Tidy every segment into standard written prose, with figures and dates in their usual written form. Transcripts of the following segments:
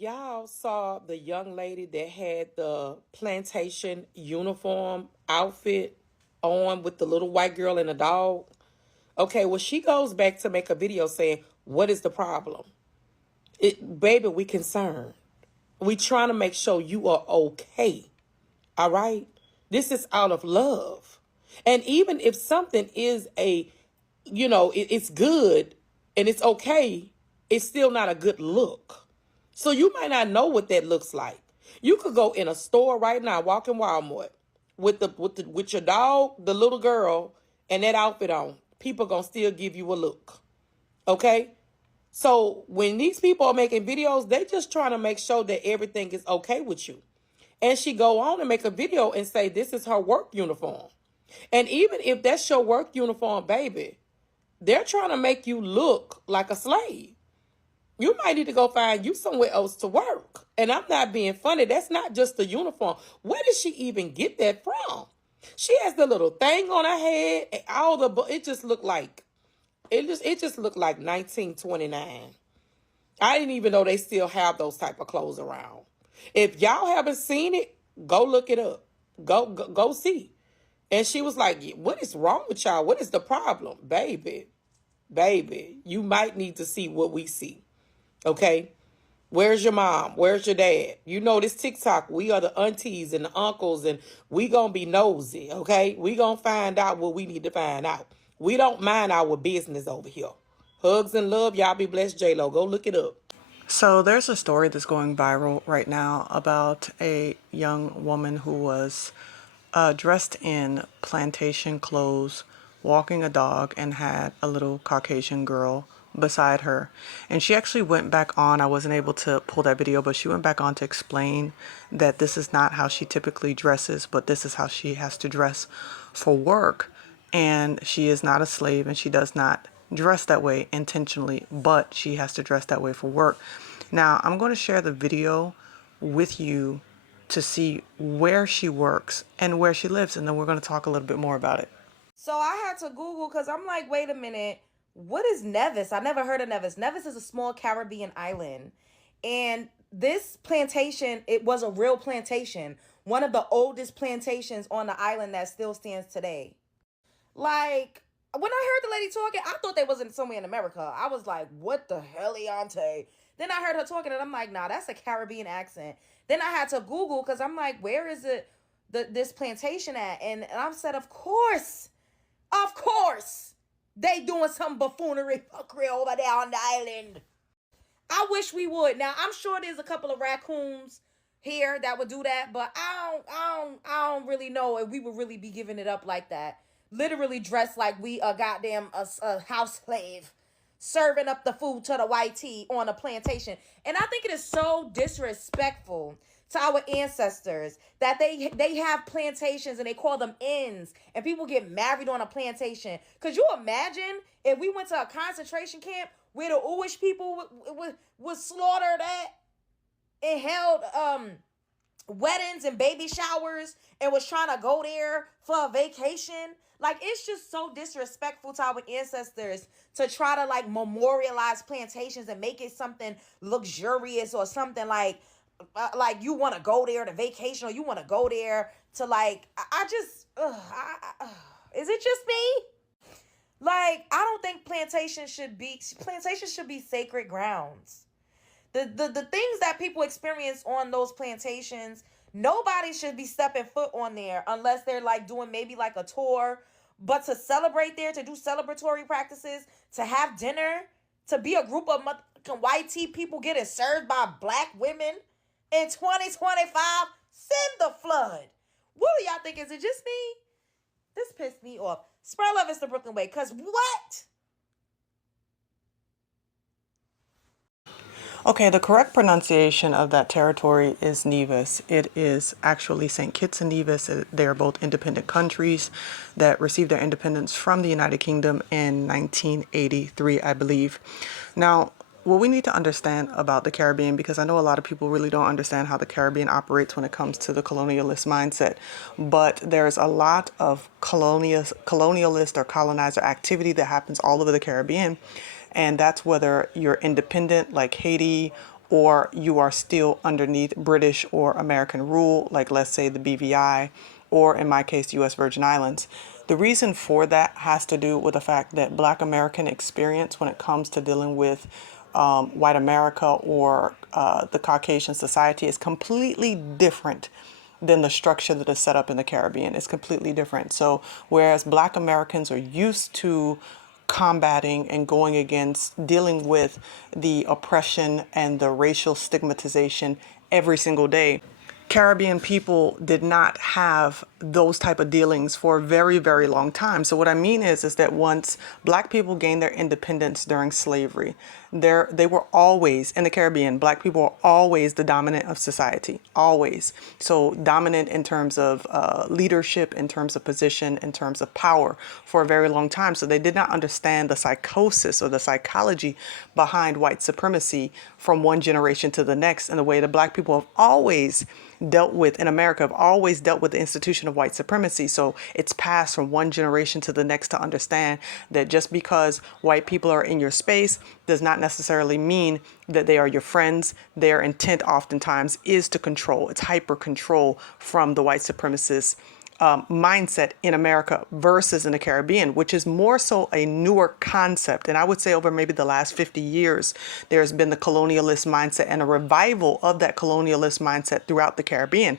Y'all saw the young lady that had the plantation uniform outfit on with the little white girl and the dog? Okay, well, she goes back to make a video saying, "What is the problem? Baby, we concerned. We trying to make sure you are okay. All right? This is out of love. And even if something is it's good and it's okay, it's still not a good look. So you might not know what that looks like. You could go in a store right now, walk in Walmart with your dog, the little girl, and that outfit on. People gonna still give you a look. Okay? So when these people are making videos, they just trying to make sure that everything is okay with you. And she go on and make a video and say this is her work uniform. And even if that's your work uniform, baby, they're trying to make you look like a slave. You might need to go find you somewhere else to work. And I'm not being funny. That's not just the uniform. Where did she even get that from? She has the little thing on her head and it just looked like it just looked like 1929. I didn't even know they still have those type of clothes around. If y'all haven't seen it, go look it up. Go see. And she was like, "What is wrong with y'all? What is the problem?" Baby, you might need to see what we see. Okay? Where's your mom? Where's your dad? You know this TikTok, we are the aunties and the uncles, and we gonna be nosy, okay? We gonna find out what we need to find out. We don't mind our business over here. Hugs and love. Y'all be blessed, J-Lo. Go look it up. So there's a story that's going viral right now about a young woman who was dressed in plantation clothes, walking a dog, and had a little Caucasian girl beside her. And she actually went back on, I wasn't able to pull that video, but she went back on to explain that this is not how she typically dresses, but this is how she has to dress for work. And she is not a slave, and she does not dress that way intentionally, but she has to dress that way for work. Now, I'm going to share the video with you to see where she works and where she lives, and then we're going to talk a little bit more about it. So I had to Google because I'm like, wait a minute, what is Nevis? I never heard of Nevis. Nevis is a small Caribbean island. And this plantation, it was a real plantation, one of the oldest plantations on the island that still stands today. Like, when I heard the lady talking, I thought they was in somewhere in America. I was like, what the hell, Leonte? Then I heard her talking, and I'm like, nah, that's a Caribbean accent. Then I had to Google because I'm like, where is it, this plantation at? And I said, of course, they doing some buffoonery fuckery over there on the island. I wish we would. Now, I'm sure there's a couple of raccoons here that would do that, but I don't really know if we would really be giving it up like that. Literally dressed like we a goddamn a house slave, serving up the food to the white tea on a plantation. And I think it is so disrespectful to our ancestors that they have plantations and they call them inns, and people get married on a plantation. Could you imagine if we went to a concentration camp where the Jewish people was slaughtered at and held weddings and baby showers and was trying to go there for a vacation? Like, it's just so disrespectful to our ancestors to try to like memorialize plantations and make it something luxurious or something like you want to go there to vacation, or you want to go there to like, I just is it just me? Like, I don't think plantations should be sacred grounds. The things that people experience on those plantations, nobody should be stepping foot on there unless they're like doing maybe like a tour. But to celebrate there, to do celebratory practices, to have dinner, to be a group of white tea people getting served by black women in 2025, send the flood. What do y'all think? Is it just me? This pissed me off. Spread love is the Brooklyn way. Because what? Okay, the correct pronunciation of that territory is Nevis. It is actually St. Kitts and Nevis. They are both independent countries that received their independence from the United Kingdom in 1983, I believe. Now, what we need to understand about the Caribbean, because I know a lot of people really don't understand how the Caribbean operates when it comes to the colonialist mindset, but there's a lot of colonialist or colonizer activity that happens all over the Caribbean. And that's whether you're independent like Haiti or you are still underneath British or American rule, like let's say the BVI, or in my case, U.S. Virgin Islands. The reason for that has to do with the fact that Black American experience when it comes to dealing with white America or the Caucasian society is completely different than the structure that is set up in the Caribbean. It's completely different. So whereas Black Americans are used to combating and going against dealing with the oppression and the racial stigmatization every single day, Caribbean people did not have those type of dealings for a very, very long time. So what I mean is that once Black people gained their independence during slavery, they were always in the Caribbean. Black people were always the dominant of society, always. So dominant in terms of leadership, in terms of position, in terms of power for a very long time. So they did not understand the psychosis or the psychology behind white supremacy from one generation to the next, and the way that Black people have always dealt with in America, have always dealt with the institution of white supremacy. So it's passed from one generation to the next to understand that just because white people are in your space does not necessarily mean that they are your friends. Their intent oftentimes is to control. It's hyper control from the white supremacist mindset in America versus in the Caribbean, which is more so a newer concept. And I would say over maybe the last 50 years, there's been the colonialist mindset and a revival of that colonialist mindset throughout the Caribbean.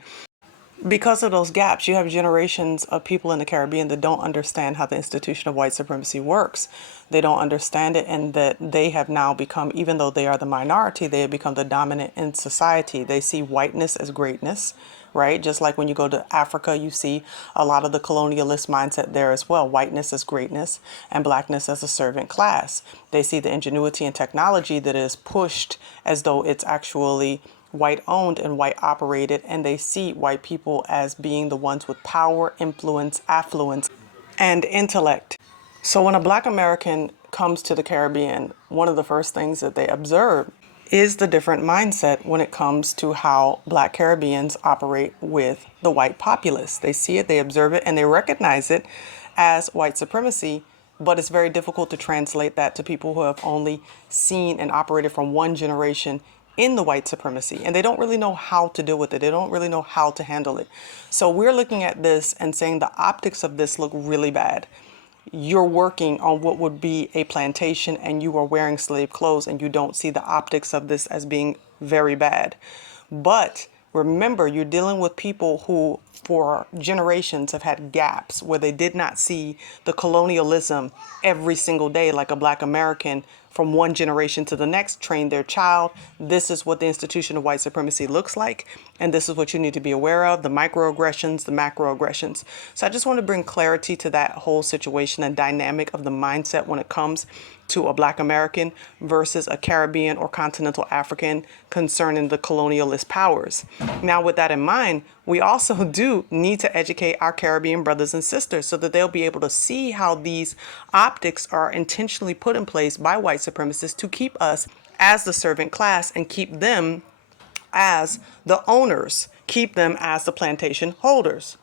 Because of those gaps, you have generations of people in the Caribbean that don't understand how the institution of white supremacy works. They don't understand it, and that they have now become, even though they are the minority, they have become the dominant in society. They see whiteness as greatness, right? Just like when you go to Africa, you see a lot of the colonialist mindset there as well. Whiteness as greatness and blackness as a servant class. They see the ingenuity and technology that is pushed as though it's actually white owned and white operated, and they see white people as being the ones with power, influence, affluence, and intellect. So when a Black American comes to the Caribbean, one of the first things that they observe is the different mindset when it comes to how Black Caribbeans operate with the white populace. They see it, they observe it, and they recognize it as white supremacy, but it's very difficult to translate that to people who have only seen and operated from one generation in the white supremacy, and they don't really know how to deal with it. They don't really know how to handle it. So we're looking at this and saying the optics of this look really bad. You're working on what would be a plantation and you are wearing slave clothes, and you don't see the optics of this as being very bad. But remember, you're dealing with people who for generations have had gaps where they did not see the colonialism every single day like a Black American from one generation to the next, train their child. This is what the institution of white supremacy looks like, and this is what you need to be aware of, the microaggressions, the macroaggressions. So I just want to bring clarity to that whole situation and dynamic of the mindset when it comes to a Black American versus a Caribbean or continental African concerning the colonialist powers. Now, with that in mind, we also do need to educate our Caribbean brothers and sisters so that they'll be able to see how these optics are intentionally put in place by white supremacists to keep us as the servant class and keep them as the owners, keep them as the plantation holders.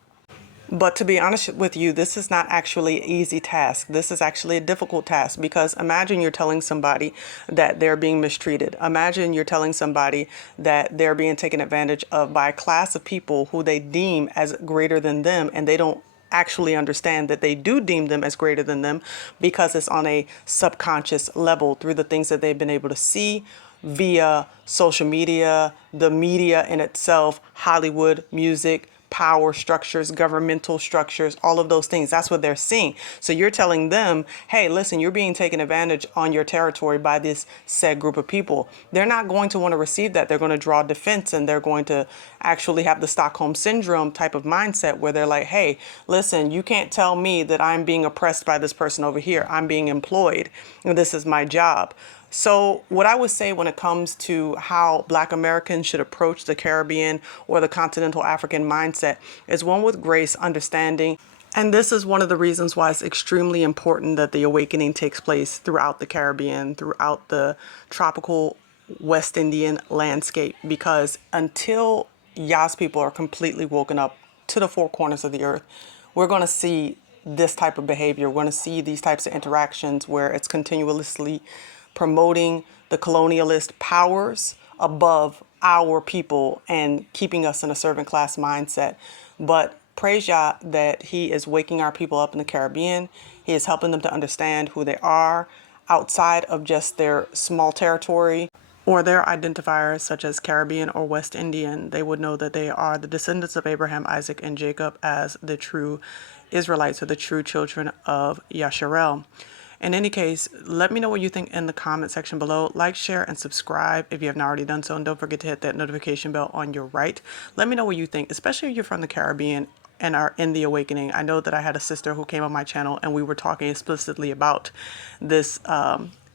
But to be honest with you, this is not actually an easy task. This is actually a difficult task, because imagine you're telling somebody that they're being mistreated. Imagine you're telling somebody that they're being taken advantage of by a class of people who they deem as greater than them, and they don't actually understand that they do deem them as greater than them because it's on a subconscious level through the things that they've been able to see via social media, the media in itself, Hollywood, music, power structures, governmental structures, all of those things. That's what they're seeing. So you're telling them, hey, listen, you're being taken advantage on your territory by this said group of people. They're not going to want to receive that. They're going to draw defense, and they're going to actually have the Stockholm syndrome type of mindset where they're like, hey, listen, you can't tell me that I'm being oppressed by this person over here. I'm being employed, and this is my job. So what I would say when it comes to how Black Americans should approach the Caribbean or the continental African mindset is one with grace, understanding. And this is one of the reasons why it's extremely important that the awakening takes place throughout the Caribbean, throughout the tropical West Indian landscape, because until Yas people are completely woken up to the four corners of the earth, we're going to see this type of behavior. We're going to see these types of interactions where it's continuously promoting the colonialist powers above our people and keeping us in a servant class mindset. But praise Yah that He is waking our people up in the Caribbean. He is helping them to understand who they are outside of just their small territory or their identifiers such as Caribbean or West Indian. They would know that they are the descendants of Abraham, Isaac, and Jacob as the true Israelites or the true children of Yasharel. In any case, let me know what you think in the comment section below. Like, share, and subscribe if you have not already done so. And don't forget to hit that notification bell on your right. Let me know what you think, especially if you're from the Caribbean and are in the awakening. I know that I had a sister who came on my channel and we were talking explicitly about this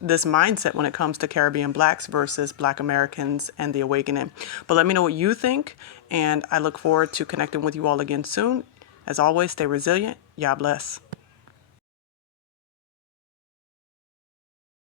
this mindset when it comes to Caribbean blacks versus Black Americans and the awakening. But let me know what you think, and I look forward to connecting with you all again soon. As always, stay resilient. Yah bless.